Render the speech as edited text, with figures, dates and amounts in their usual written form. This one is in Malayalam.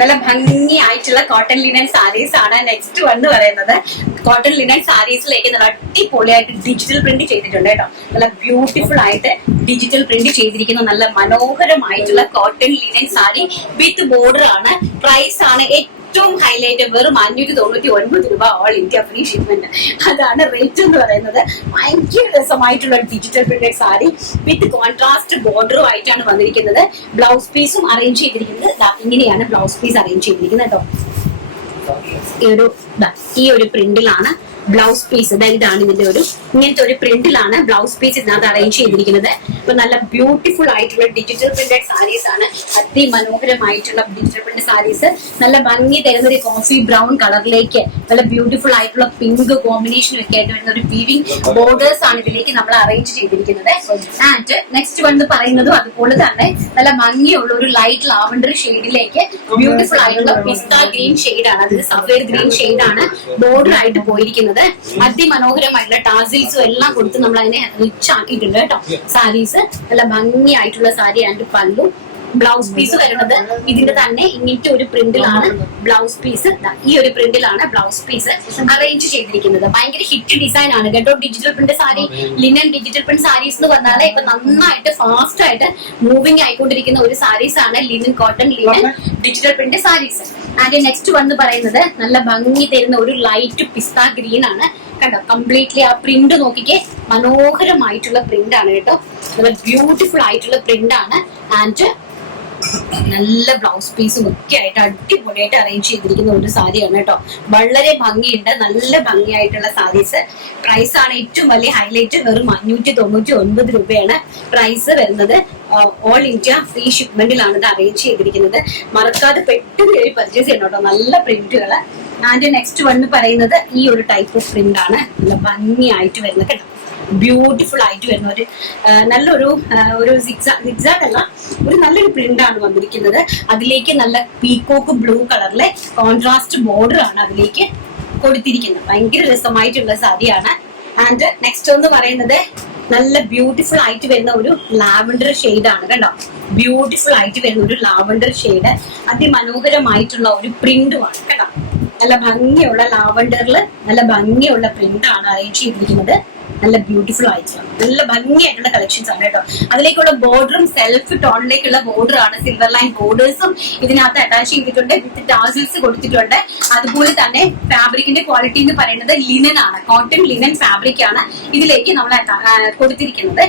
നല്ല ഭംഗിയായിട്ടുള്ള കോട്ടൺ ലിനൻ സാരീസ് ആണ് നെക്സ്റ്റ് വന്ന് പറയുന്നത്. കോട്ടൺ ലിനൻ സാരീസിലേക്ക് നല്ല അടിപൊളിയായിട്ട് ഡിജിറ്റൽ പ്രിന്റ് ചെയ്തിട്ടുണ്ട് കേട്ടോ. നല്ല ബ്യൂട്ടിഫുൾ ആയിട്ട് ഡിജിറ്റൽ പ്രിന്റ് ചെയ്തിരിക്കുന്ന നല്ല മനോഹരമായിട്ടുള്ള cotton linen sari with border ആണ്. പ്രൈസ് ആണ് ഏറ്റവും ഹൈലൈറ്റ്, വെറും 599 രൂപ, ഓൾ ഇന്ത്യ ഫ്രീ ഷിപ്മെന്റ്. അതാണ് റേറ്റ് എന്ന് പറയുന്നത്. ഭയങ്കര രസമായിട്ടുള്ള digital printed sari with contrast ബോർഡറും ആയിട്ടാണ് വന്നിരിക്കുന്നത്. ബ്ലൗസ് പീസും അറേഞ്ച് ചെയ്തിരിക്കുന്നത് ഇങ്ങനെയാണ്. ബ്ലൗസ് പീസ് അറേഞ്ച് ചെയ്തിരിക്കുന്നത് കേട്ടോ. ഈ ഒരു പ്രിന്റിലാണ് ബ്ലൗസ് പീസ്. ഇതാണ് ഇതിന്റെ ഇങ്ങനത്തെ ഒരു പ്രിന്റിലാണ് ബ്ലൗസ് പീസ് ഇതിനകത്ത് അറേഞ്ച് ചെയ്തിരിക്കുന്നത്. അപ്പൊ നല്ല ബ്യൂട്ടിഫുൾ ആയിട്ടുള്ള ഡിജിറ്റൽ പ്രിന്റഡ് സാരീസ് ആണ്. അതിമനോഹരമായിട്ടുള്ള ഡിജിറ്റൽ പ്രിന്റ് സാരീസ്. നല്ല ഭംഗി തരുന്ന ഒരു കോഫി ബ്രൗൺ കളറിലേക്ക് നല്ല ബ്യൂട്ടിഫുൾ ആയിട്ടുള്ള പിങ്ക് കോമ്പിനേഷൻ ഒക്കെ ആയിട്ട് വരുന്ന ഒരു വീവിംഗ് ബോർഡേഴ്സ് ആണ് ഇതിലേക്ക് നമ്മൾ അറേഞ്ച് ചെയ്തിരിക്കുന്നത്. ആൻഡ് നെക്സ്റ്റ് വന്ന് പറയുന്നതും അതുപോലെ തന്നെ നല്ല ഭംഗിയുള്ള ഒരു ലൈറ്റ് ലാവൻഡർ ഷെയ്ഡിലേക്ക് ബ്യൂട്ടിഫുൾ ആയിട്ടുള്ള പിസ്ത ഗ്രീൻ ഷെയ്ഡാണ്, അതായത് സഫേർ ഗ്രീൻ ഷെയ്ഡാണ് ബോർഡർ ആയിട്ട് പോയിരിക്കുന്നത്. അതിമനോഹരമായിട്ടുള്ള ടാസിൽസും എല്ലാം കൊടുത്ത് നമ്മൾ അതിനെ റിച്ച് ആക്കിയിട്ടുണ്ട് കേട്ടോ. സാരീസ് നല്ല ഭംഗിയായിട്ടുള്ള സാരി ആൻഡ് പല്ലു. ബ്ലൗസ് പീസ് വരുന്നത് ഇതിന്റെ തന്നെ ഇങ്ങനത്തെ ഒരു പ്രിന്റിലാണ് ബ്ലൗസ് പീസ്. ഈ ഒരു പ്രിന്റിലാണ് ബ്ലൗസ് പീസ് അറേഞ്ച് ചെയ്തിരിക്കുന്നത്. ഭയങ്കര ഹിറ്റ് ഡിസൈൻ ആണ് കേട്ടോ. Digital print sari, linen digital print saris എന്ന് പറഞ്ഞാൽ ഇപ്പൊ നന്നായിട്ട് ഫാസ്റ്റ് ആയിട്ട് മൂവിങ് ആയിക്കൊണ്ടിരിക്കുന്ന ഒരു സാരീസ് ആണ് linen cotton linen digital print saris. And next വന്ന് പറയുന്നത് നല്ല ഭംഗി തരുന്ന ഒരു ലൈറ്റ് പിസ്ത ഗ്രീൻ ആണ് കണ്ടോ. കംപ്ലീറ്റ്ലി ആ പ്രിന്റ് നോക്കിക്കേ, മനോഹരമായിട്ടുള്ള പ്രിന്റ് ആണ് കേട്ടോ. നല്ല ബ്യൂട്ടിഫുൾ ആയിട്ടുള്ള പ്രിന്റ് ആണ്. ആൻഡ് നല്ല ബ്ലൗസ് പീസും ഒക്കെ ആയിട്ട് അടിപൊളിയായിട്ട് അറേഞ്ച് ചെയ്തിരിക്കുന്ന ഒരു സാരിയാണ് കേട്ടോ. വളരെ ഭംഗിയുണ്ട്, നല്ല ഭംഗിയായിട്ടുള്ള സാരീസ്. പ്രൈസ് ആണ് ഏറ്റവും വലിയ ഹൈലൈറ്റ്, വെറും 599 രൂപയാണ് പ്രൈസ് വരുന്നത്. ഓൾ ഇന്ത്യ ഫ്രീ ഷിപ്മെന്റിലാണ് ഇത് അറേഞ്ച് ചെയ്തിരിക്കുന്നത്. മറക്കാതെ പെട്ടെന്ന് കയറി പർച്ചേസ് ചെയ്യണം കേട്ടോ. നല്ല പ്രിന്റുകള്. ആൻഡ് നെക്സ്റ്റ് വന്ന് പറയുന്നത് ഈ ഒരു ടൈപ്പ് ഓഫ് പ്രിന്റ് ആണ്. നല്ല ഭംഗിയായിട്ട് വരുന്ന കേട്ടോ. ബ്യൂട്ടിഫുൾ ആയിട്ട് വരുന്ന ഒരു നല്ലൊരു സിക്സാഗ് അല്ല, ഒരു നല്ലൊരു പ്രിന്റ് ആണ് വന്നിരിക്കുന്നത്. അതിലേക്ക് നല്ല പീക്കോക്ക് ബ്ലൂ കളറിലെ കോൺട്രാസ്റ്റ് ബോർഡർ ആണ് അതിലേക്ക് കൊടുത്തിരിക്കുന്നത്. ഭയങ്കര രസമായിട്ടുള്ള സാരിയാണ്. ആൻഡ് നെക്സ്റ്റ് എന്ന് പറയുന്നത് നല്ല ബ്യൂട്ടിഫുൾ ആയിട്ട് വരുന്ന ഒരു ലാവൻഡർ ഷെയ്ഡ് ആണ് കണ്ടോ. ബ്യൂട്ടിഫുൾ ആയിട്ട് വരുന്ന ഒരു ലാവൻഡർ ഷെയ്ഡ്, അതിമനോഹരമായിട്ടുള്ള ഒരു പ്രിന്റും ആണ് കേട്ടോ. നല്ല ഭംഗിയുള്ള ലാവൻഡറിൽ നല്ല ഭംഗിയുള്ള പ്രിന്റ് ആണ് അറേഞ്ച് ചെയ്തിരിക്കുന്നത്. നല്ല ബ്യൂട്ടിഫുൾ ആയിട്ടുള്ള നല്ല ഭംഗിയായിട്ടുള്ള കളക്ഷൻസ് ആണ് കേട്ടോ. അതിലേക്കുള്ള ബോർഡറും സെൽഫ് ടോണിലേക്കുള്ള ബോർഡർ ആണ്. സിൽവർ ലൈൻ ബോർഡേഴ്സും ഇതിനകത്ത് അറ്റാച്ച് ചെയ്തിട്ടുണ്ട്. വിത്ത് ടാസിൽസ് കൊടുത്തിട്ടുണ്ട്. അതുപോലെ തന്നെ ഫാബ്രിക്കിന്റെ ക്വാളിറ്റി എന്ന് പറയുന്നത് ലിനൻ ആണ്, കോട്ടൺ ലിനൻ ഫാബ്രിക് ആണ് ഇതിലേക്ക് നമ്മൾ കൊടുത്തിരിക്കുന്നത്.